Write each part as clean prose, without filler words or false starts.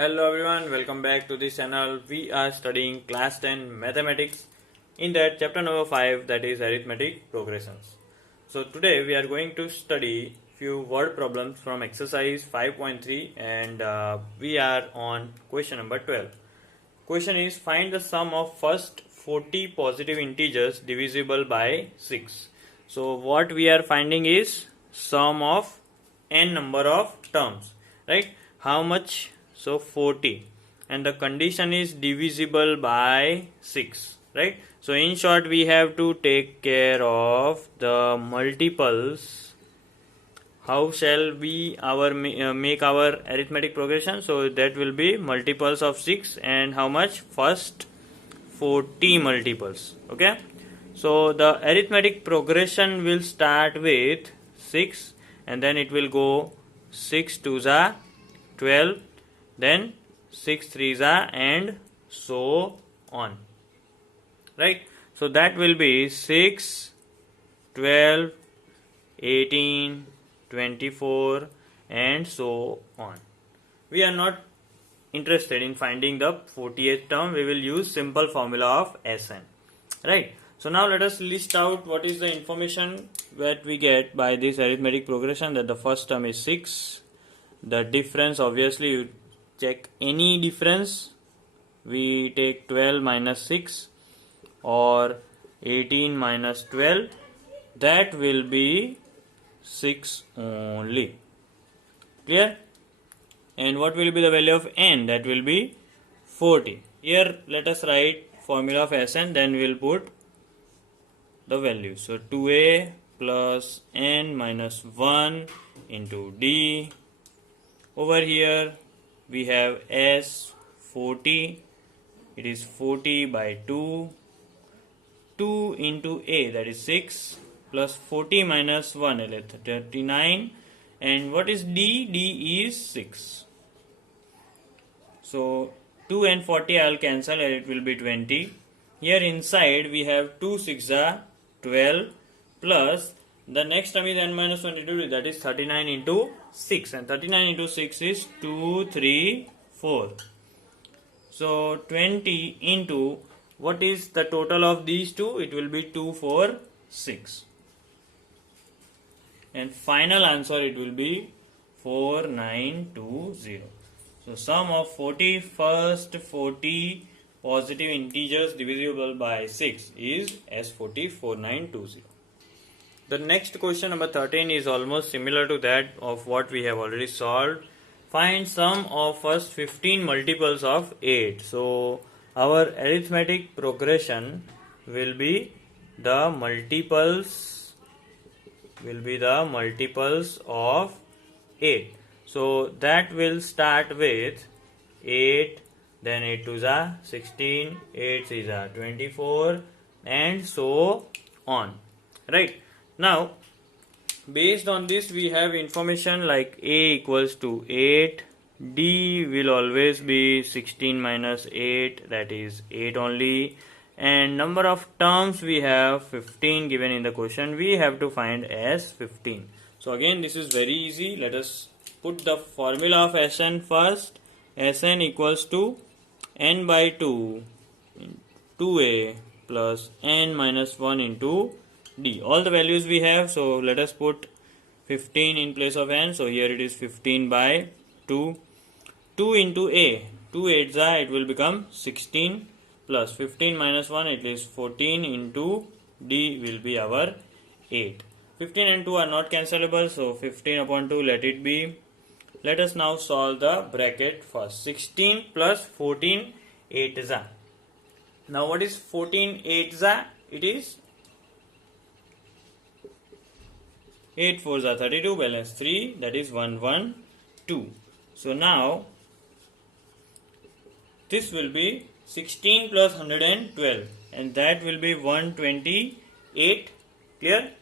Hello everyone, welcome back to this channel. We are studying class 10 mathematics, in that chapter number 5, that is arithmetic progressions. So today we are going to study few word problems from exercise 5.3 and we are on question number 12. Question is, find the sum of first 40 positive integers divisible by 6. So what we are finding is sum of n number of terms, right? How much? So 40, and the condition is divisible by 6, right? So in short, we have to take care of the multiples. How shall we make our arithmetic progression? So that will be multiples of 6 and how much? First 40 multiples. Okay. So the arithmetic progression will start with 6 and then it will go 6 2s are 12, then 6 3s are, and so on, right? So that will be 6 12 18 24 and so on. We are not interested in finding the 48th term. We will use simple formula of Sn, right? So now let us list out what is the information that we get by this arithmetic progression. That the first term is 6. The difference, obviously you check any difference. We take 12 minus 6 or 18 minus 12. That will be 6 only. Clear? And what will be the value of n? That will be 40. Here let us write formula of Sn, then we will put the value. So 2a plus n minus 1 into d. Over here we have S 40. It is 40 by 2. 2 into a, that is 6, plus 40 minus 1, 39. And what is d? D is 6. So 2 and 40 I will cancel and it will be 20. Here inside we have 2 6 are 12 plus the next term is n minus 22, that is 39 into 6, and 39 into 6 is 2 3 4. So 20 into, what is the total of these two? It will be 2 4 6, and final answer it will be 4920. So sum of 40 first 40 positive integers divisible by 6 is S40 4920. The next question number 13 is almost similar to that of what we have already solved. Find sum of first 15 multiples of 8. So our arithmetic progression will be the multiples of 8. So that will start with 8, then 8 2s are 16, 8 3s are 24, and so on, right? Now, based on this, we have information like a equals to 8, d will always be 16 minus 8, that is 8 only, and number of terms we have 15 given in the question. We have to find as 15. So again, this is very easy. Let us put the formula of Sn first. Sn equals to n by 2 2a plus n minus 1 into d. All the values we have, so let us put 15 in place of n. So here it is 15 by 2. 2 into a, 2 8s are, it will become 16, plus 15 minus 1, it is 14, into d will be our 8. 15 and 2 are not cancelable, so 15 upon 2, let it be. Let us now solve the bracket first. 16 plus 14 8s are. Now what is 14 8s are? It is 8 4s are 32, balance 3, that is 1 1 2. So now this will be 16 plus 112, and that will be 128. Clear?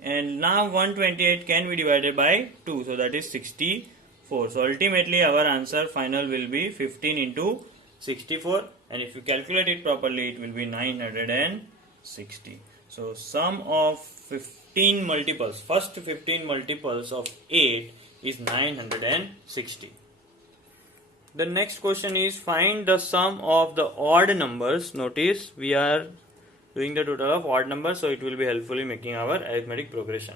And now 128 can be divided by 2, so that is 64. So ultimately our answer final will be 15 into 64, and if you calculate it properly, it will be 960. So sum of 15 multiples, first 15 multiples of 8 is 960. The next question is find the sum of the odd numbers. Notice we are doing the total of odd numbers, so it will be helpful in making our arithmetic progression.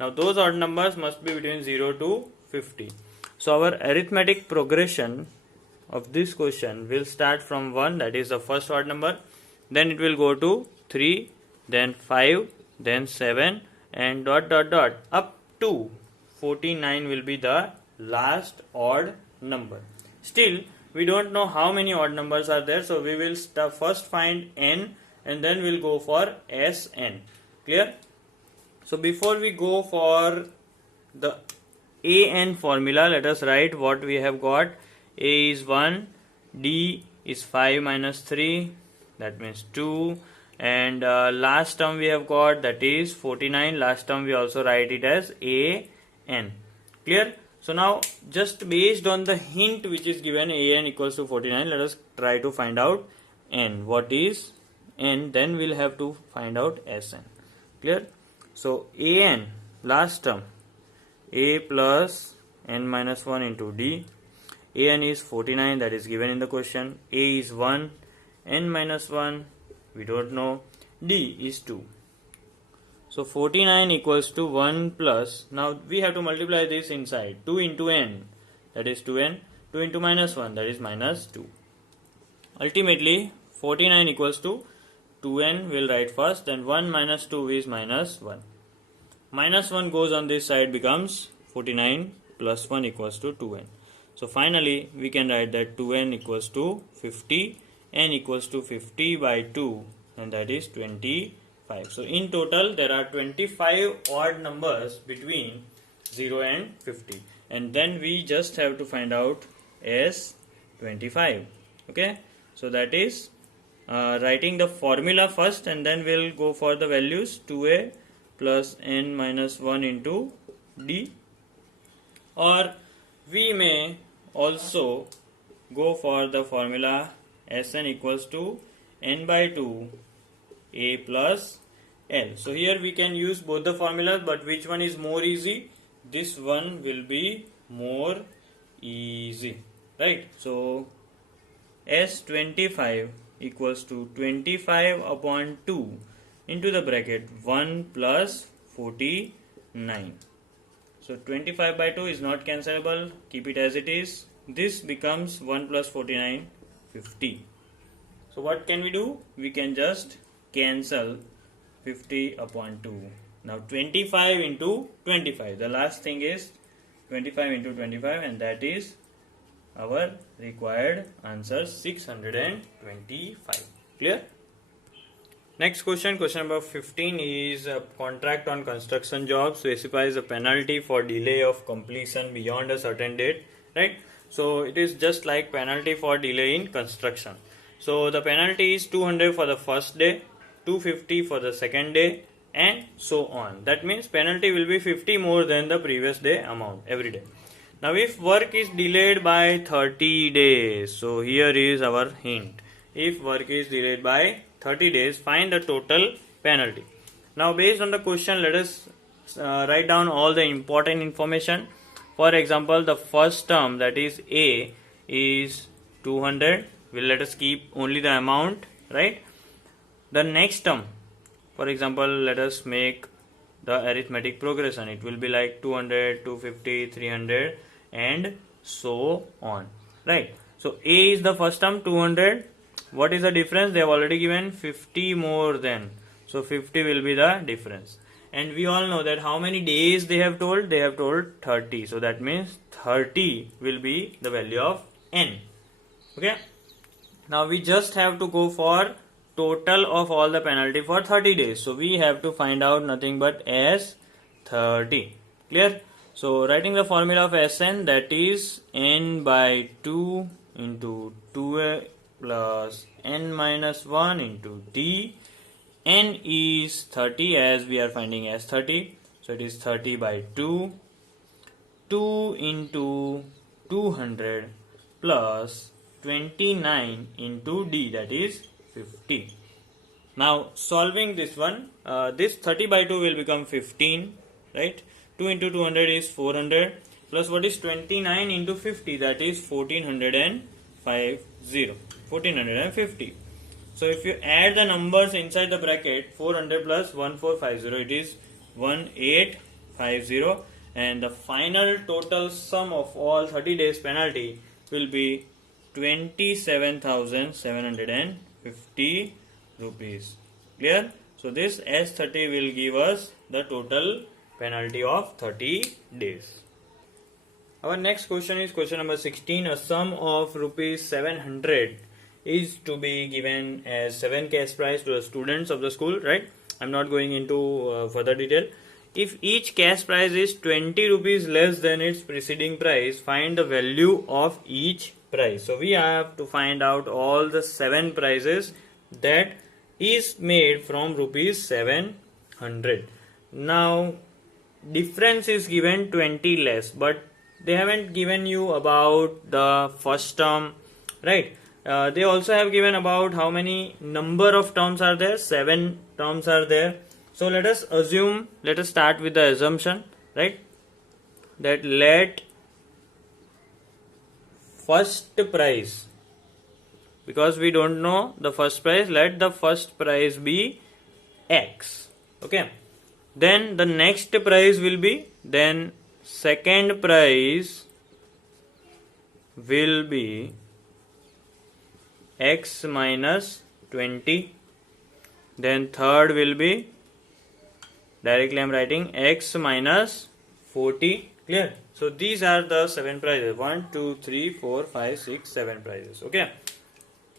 Now those odd numbers must be between 0 to 50. So our arithmetic progression of this question will start from 1, that is the first odd number, then it will go to 3, then 5, then 7, and dot dot dot up to 49 will be the last odd number. Still we don't know how many odd numbers are there, so we will first find n and then we'll go for Sn. Clear? So before we go for the An formula, let us write what we have got. A is 1, D is 5 minus 3, that means 2, and last term we have got, that is 49. Last term we also write it as An. Clear? So now just based on the hint which is given, An equals to 49, let us try to find out n. What is n? Then we'll have to find out Sn. Clear? So An, last term, A plus n minus 1 into D. An is 49, that is given in the question. A is 1, n minus 1, we don't know. D is 2. So 49 equals to 1 plus, now we have to multiply this inside, 2 into n, that is 2n, 2 into minus 1, that is minus 2. Ultimately 49 equals to 2n, we'll write first, then 1 minus 2 is minus 1. Minus 1 goes on this side, becomes 49 plus 1 equals to 2n. So finally we can write that 2n equals to 50, n equals to 50 by 2, and that is 25. So in total there are 25 odd numbers between 0 and 50, and then we just have to find out S25. Okay, so that is writing the formula first, and then we'll go for the values. 2a plus n minus 1 into D, or we may also go for the formula Sn equals to n by 2 a plus L. So here we can use both the formulas, but which one is more easy? This one will be more easy, right? So S25 equals to 25 upon 2 into the bracket 1 plus 49. So 25 by 2 is not cancelable, keep it as it is. This becomes 1 plus 49, 50. So what can we do? We can just cancel 50 upon 2. Now 25 into 25. The last thing is 25 into 25, and that is our required answer, 625. Clear? Next question, question number 15 is a contract on construction job specifies a penalty for delay of completion beyond a certain date, right? So it is just like penalty for delay in construction. So the penalty is 200 for the first day, 250 for the second day, and so on. That means penalty will be 50 more than the previous day amount every day. Now if work is delayed by 30 days, so here is our hint. If work is delayed by 30 days, find the total penalty. Now based on the question, let us write down all the important information. For example, the first term, that is A, is 200. Let us keep only the amount, right? The next term, for example, let us make the arithmetic progression. It will be like 200, 250, 300, and so on, right? So A is the first term, 200. What is the difference? They have already given 50 more than, so 50 will be the difference. And we all know that how many days they have told? They have told 30. So that means 30 will be the value of n. Okay. Now we just have to go for total of all the penalty for 30 days. So we have to find out nothing but S30. Clear? So writing the formula of Sn, that is n by 2 into 2a plus n minus 1 into D. N is 30 as we are finding S30. So it is 30 by 2. 2 into 200 plus 29 into D, that is 50. Now solving this one, this 30 by 2 will become 15, right? 2 into 200 is 400. plus what is 29 into 50, that is 1450. So if you add the numbers inside the bracket, 400 plus 1450, it is 1850, and the final total sum of all 30 days penalty will be 27,750 rupees. Clear? So this S30 will give us the total penalty of 30 days. Our next question is question number 16. A sum of rupees 700 is to be given as 7 cash prize to the students of the school, right? I'm not going into further detail. If each cash prize is 20 rupees less than its preceding price, find the value of each prize. So we have to find out all the 7 prizes that is made from rupees 700. Now difference is given 20 less, but they haven't given you about the first term, right? They also have given about how many number of terms are there. 7 terms are there. So let us start with the assumption, right? That let first prize, because we don't know the first prize, let the first prize be X. Okay. Then the next prize will be, then second prize will be X minus 20. Then third will be, directly I am writing X minus 40. Clear? So these are the 7 prizes. 1, 2, 3, 4, 5, 6, 7 prizes. Okay.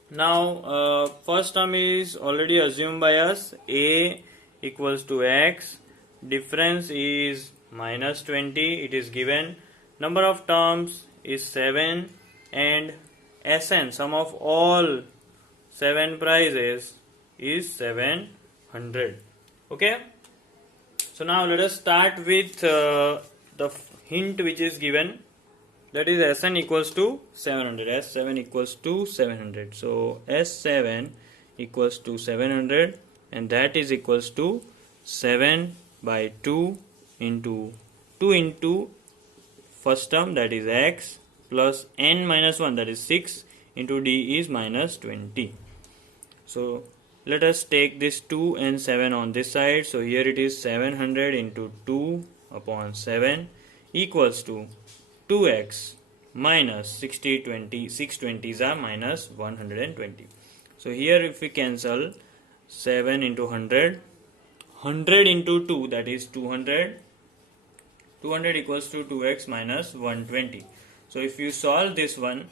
Now first term is already assumed by us. A equals to X. Difference is minus 20. It is given. Number of terms is 7. And SN, sum of all 7 prizes, is 700. Okay. So now let us start with the hint which is given, that is Sn equals to 700. S7 equals to 700. So S7 equals to 700, and that is equals to 7 by 2 into first term, that is X, plus N minus 1, that is 6, into D is minus 20. So let us take this 2 and 7 on this side. So here it is 700 into 2 upon 7 equals to 2x minus 620 is are minus 120. So here if we cancel 7 into 100, 100 into 2, that is 200. 200 equals to 2x minus 120. So if you solve this one,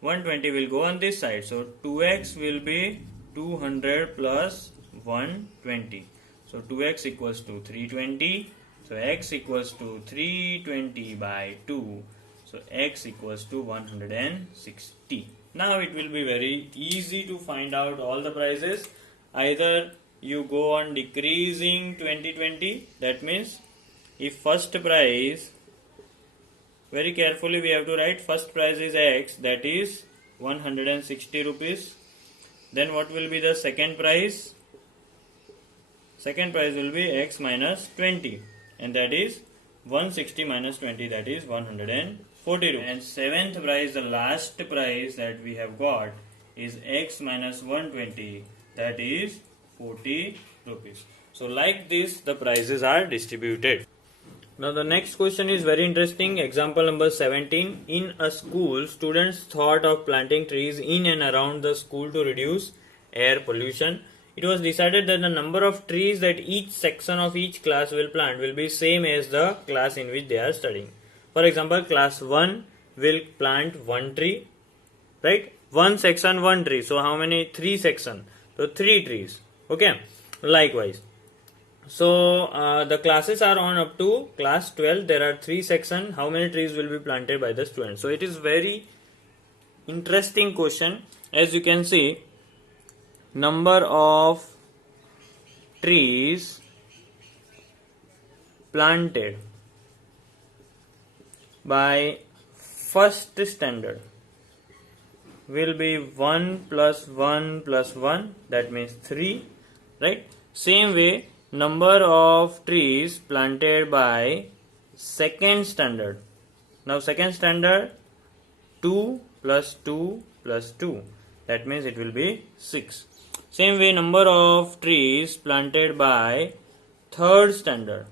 120 will go on this side. So 2x will be 200 plus 120. So 2x equals to 320. So x equals to 320 by 2. So x equals to 160. Now it will be very easy to find out all the prices. Either you go on decreasing 2020. That means if first price, very carefully we have to write, first price is X, that is 160 rupees. Then what will be the second price? Second price will be X minus 20, and that is 160 minus 20, that is 140 rupees. And seventh price, the last price that we have got, is X minus 120, that is 40 rupees. So like this the prices are distributed. Now the next question is very interesting. Example number 17. In a school, students thought of planting trees in and around the school to reduce air pollution. It was decided that the number of trees that each section of each class will plant will be same as the class in which they are studying. For example, class 1 will plant 1 tree, right? 1 section 1 tree. So how many? 3 section. So 3 trees. Okay. Likewise. So the classes are on up to class 12. There are 3 sections. How many trees will be planted by the students? So it is very interesting question. As you can see, number of trees planted by first standard will be 1 plus 1 plus 1, that means 3, right? Same way, number of trees planted by second standard Now second standard, 2 plus 2 plus 2. That means it will be 6. Same way, number of trees planted by third standard.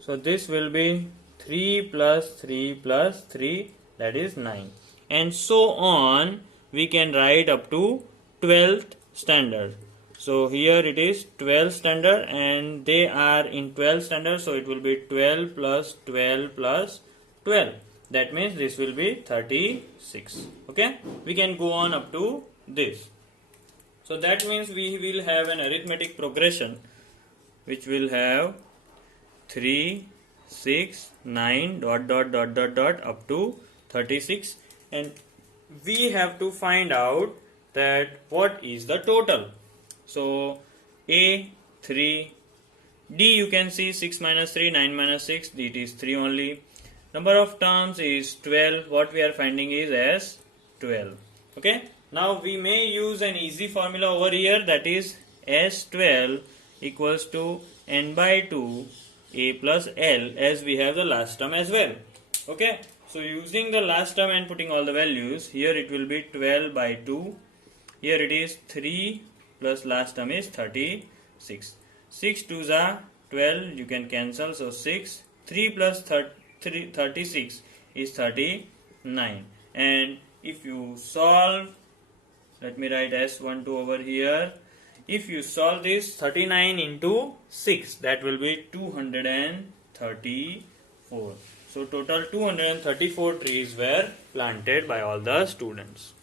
So this will be 3 plus 3 plus 3, that is 9. And so on, we can write up to 12th standard. So here it is 12th standard and they are in 12th standard, so it will be 12 plus 12 plus 12. That means this will be 36. Okay, we can go on up to this. So that means we will have an arithmetic progression which will have 3, 6, 9, dot up to 36, and we have to find out that what is the total. So A 3, D you can see 6 minus 3, 9 minus 6, it is 3 only. Number of terms is 12, what we are finding is as 12. Okay, now we may use an easy formula over here, that is S12 equals to n by 2 a plus L, as we have the last term as well. Okay, so using the last term and putting all the values, here it will be 12 by 2, here it is 3 plus last term is 36. 6 2s are 12, you can cancel, so 6, 3 plus 36 is 39. And if you solve, let me write S12 over here. If you solve this, 39 into 6, that will be 234. So total 234 trees were planted by all the students.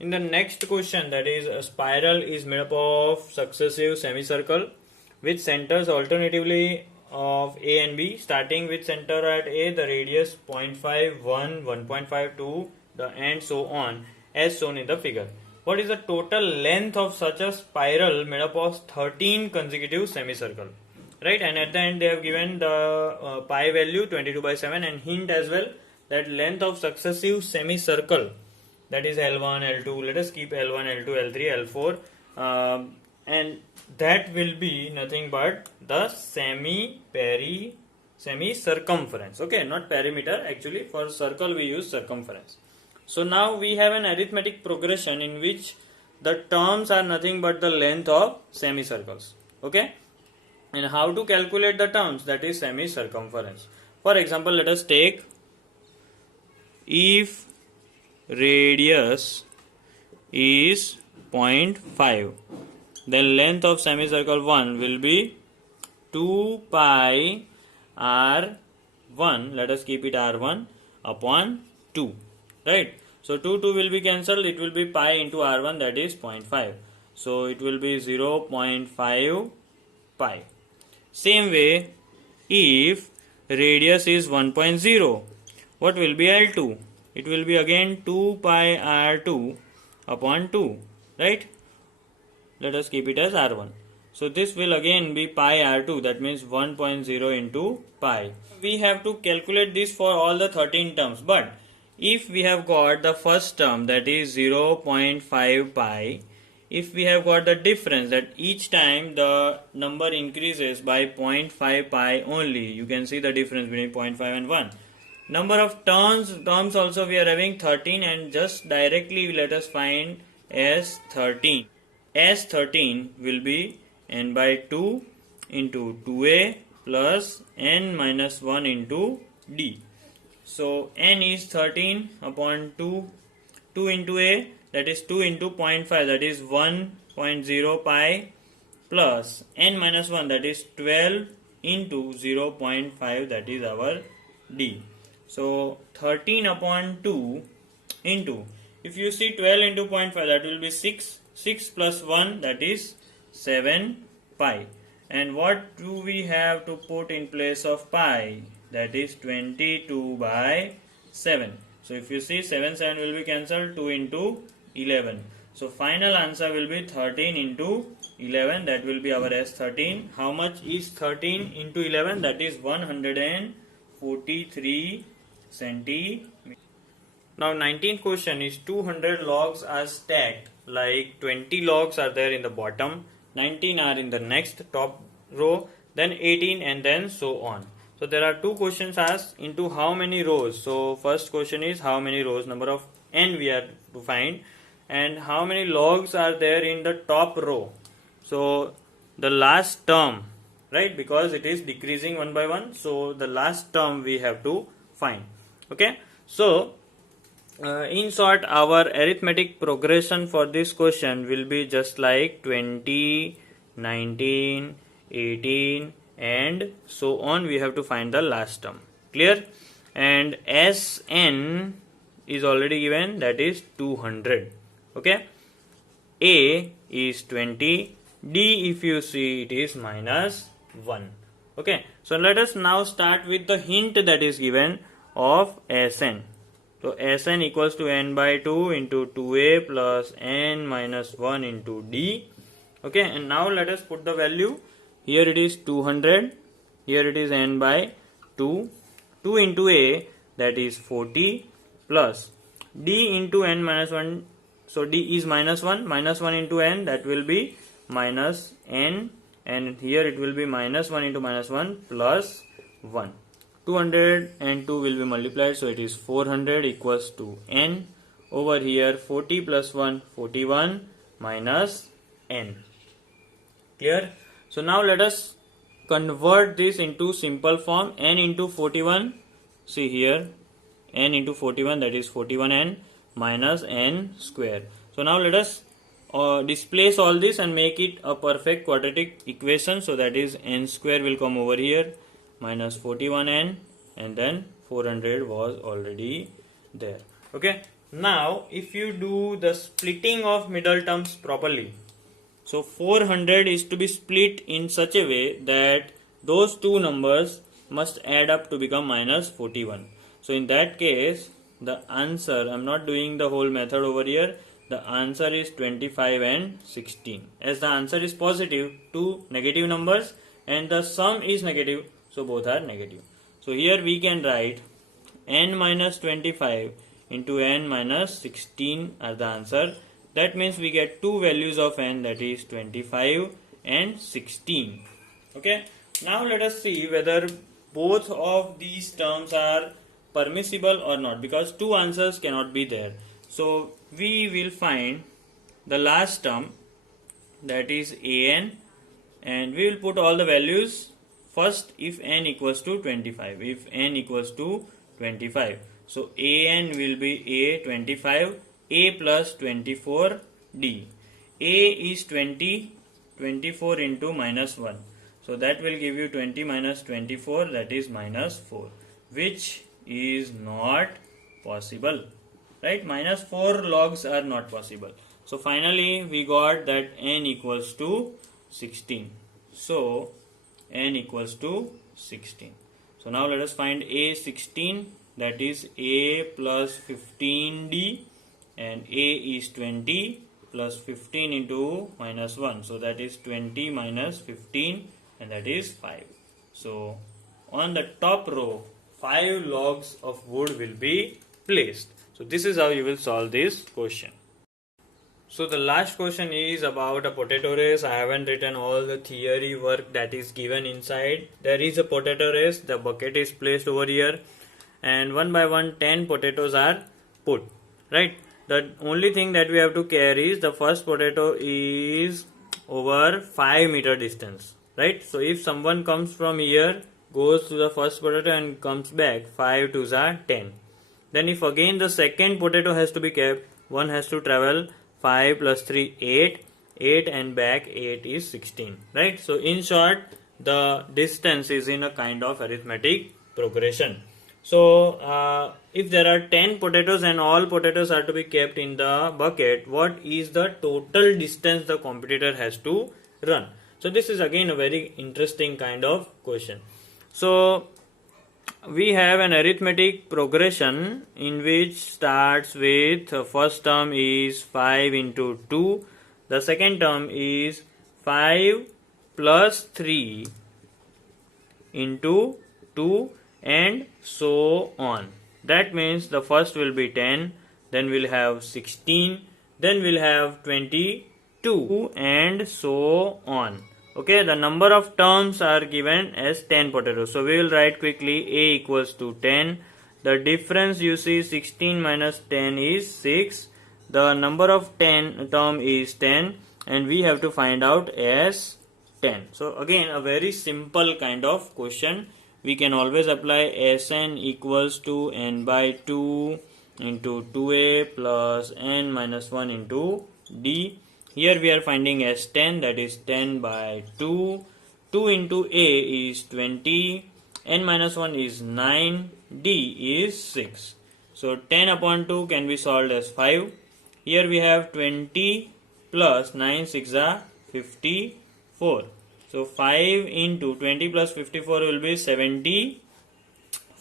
In the next question, that is, a spiral is made up of successive semicircle with centers alternatively of A and B, starting with center at A, the radius 0.5, 1, 1.5, 2, and so on, as shown in the figure. What is the total length of such a spiral made up of 13 consecutive semicircles? Right, and at the end they have given the pi value 22 by 7 and hint as well that length of successive semicircle, that is L1, L2, let us keep L1, L2, L3, L4, and that will be nothing but the semi-circumference. Okay, not perimeter, actually for circle we use circumference. So now we have an arithmetic progression in which the terms are nothing but the length of semicircles. Okay, and how to calculate the terms, that is semi-circumference. For example, let us take, if radius is 0.5, then length of semicircle 1 will be 2 pi r1, let us keep it r1 upon 2, right? So 2 will be cancelled, it will be pi into r1, that is 0.5. So it will be 0.5 pi. Same way, if radius is 1.0, what will be L2? It will be again 2 pi r2 upon 2, right? Let us keep it as r1. So this will again be pi r2, that means 1.0 into pi. We have to calculate this for all the 13 terms, but if we have got the first term, that is 0.5 pi, if we have got the difference that each time the number increases by 0.5 pi only, you can see the difference between 0.5 and 1. Number of terms also we are having 13, and just directly let us find S13. S13 will be n by 2 into 2a plus n minus 1 into d. So n is 13 upon 2 into a, that is 2 into 0.5, that is 1.0 pi, plus n minus 1, that is 12 into 0.5, that is our d. So 13 upon 2 into, if you see 12 into 0.5, that will be 6, 6 plus 1, that is 7 pi. And what do we have to put in place of pi? That is 22 by 7. So if you see 7 will be cancelled, 2 into 11. So final answer will be 13 into 11, that will be our S13. How much is 13 into 11? That is 143 centimeters. Now 19th question is 200 logs are stacked, like 20 logs are there in the bottom, 19 are in the next top row, then 18 and then so on. So there are two questions asked into how many rows. So first question is how many rows, number of n we are to find, and how many logs are there in the top row. So the last term, right, because it is decreasing one by one, so the last term we have to find. Okay, so in short, our arithmetic progression for this question will be just like 20, 19, 18 and so on. We have to find the last term. Clear? And Sn is already given, that is 200. Okay? A is 20. D, if you see, it is minus 1. Okay? So let us now start with the hint that is given of Sn. So Sn equals to n by 2 into 2a plus n minus 1 into d. Okay, and now let us put the value. Here it is 200. Here it is n by 2. 2 into a, that is 40, plus d into n minus 1. So d is minus 1. Minus 1 into n, that will be minus n. And here it will be minus 1 into minus 1 plus 1. 200 and 2 will be multiplied, so it is 400 equals to n. Over here 40 plus 1, 41 minus n. Clear? So now let us convert this into simple form. N into 41, see here, n into 41, that is 41n minus n square. So now let us displace all this and make it a perfect quadratic equation. So that is n square will come over here, minus 41n, and then 400 was already there. Okay, now if you do the splitting of middle terms properly, so 400 is to be split in such a way that those two numbers must add up to become minus 41. So in that case, the answer, I am not doing the whole method over here, the answer is 25 and 16. As the answer is positive, two negative numbers and the sum is negative, so both are negative. So here we can write n minus 25 into n minus 16 are the answer. That means we get two values of n, that is 25 and 16. Okay. Now let us see whether both of these terms are permissible or not, because two answers cannot be there. So we will find the last term, that is an, and we will put all the values. First, if n equals to 25, if n equals to 25, so an will be a 25, a plus 24 d. A is 20, 24 into minus 1, so that will give you 20 minus 24, that is minus 4, which is not possible, right? Minus 4 logs are not possible. So finally we got that n equals to 16. So n equals to 16. So now let us find a 16, that is a plus 15d, and a is 20 plus 15 into minus 1, so that is 20 minus 15, and that is 5. So on the top row 5 logs of wood will be placed. So this is how you will solve this question. So the last question is about a potato race. I haven't written all the theory work that is given inside. There is a potato race, the bucket is placed over here, and one by one 10 potatoes are put, right? The only thing that we have to care is the first potato is over 5 meter distance, right? So if someone comes from here, goes to the first potato and comes back, 5 twos are 10. Then if again the second potato has to be kept, one has to travel 5 plus 3, 8, 8 and back 8 is 16, right? So in short, the distance is in a kind of arithmetic progression. So if there are 10 potatoes and all potatoes are to be kept in the bucket, what is the total distance the competitor has to run? So this is again a very interesting kind of question. So we have an arithmetic progression in which starts with first term is 5 into 2, the second term is 5 plus 3 into 2 and so on. That means the first will be 10, then we'll have 16, then we'll have 22 and so on. Okay, the number of terms are given as 10 potatoes. So we will write quickly A equals to 10. The difference you see 16 minus 10 is 6. The number of 10 term is 10 and we have to find out as 10. So again a very simple kind of question. We can always apply Sn equals to n by 2 into 2a plus n minus 1 into d. Here we are finding as 10, that is 10 by 2. 2 into a is 20, n minus 1 is 9, d is 6. So 10 upon 2 can be solved as 5. Here we have 20 plus 9 6 are 54. So 5 into 20 plus 54 will be 70.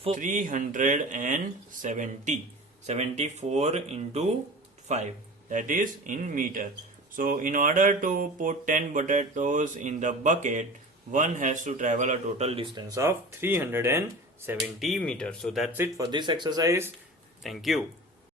370. 74 into 5, that is in meter. So in order to put 10 potatoes in the bucket, one has to travel a total distance of 370 meters. So that's it for this exercise. Thank you.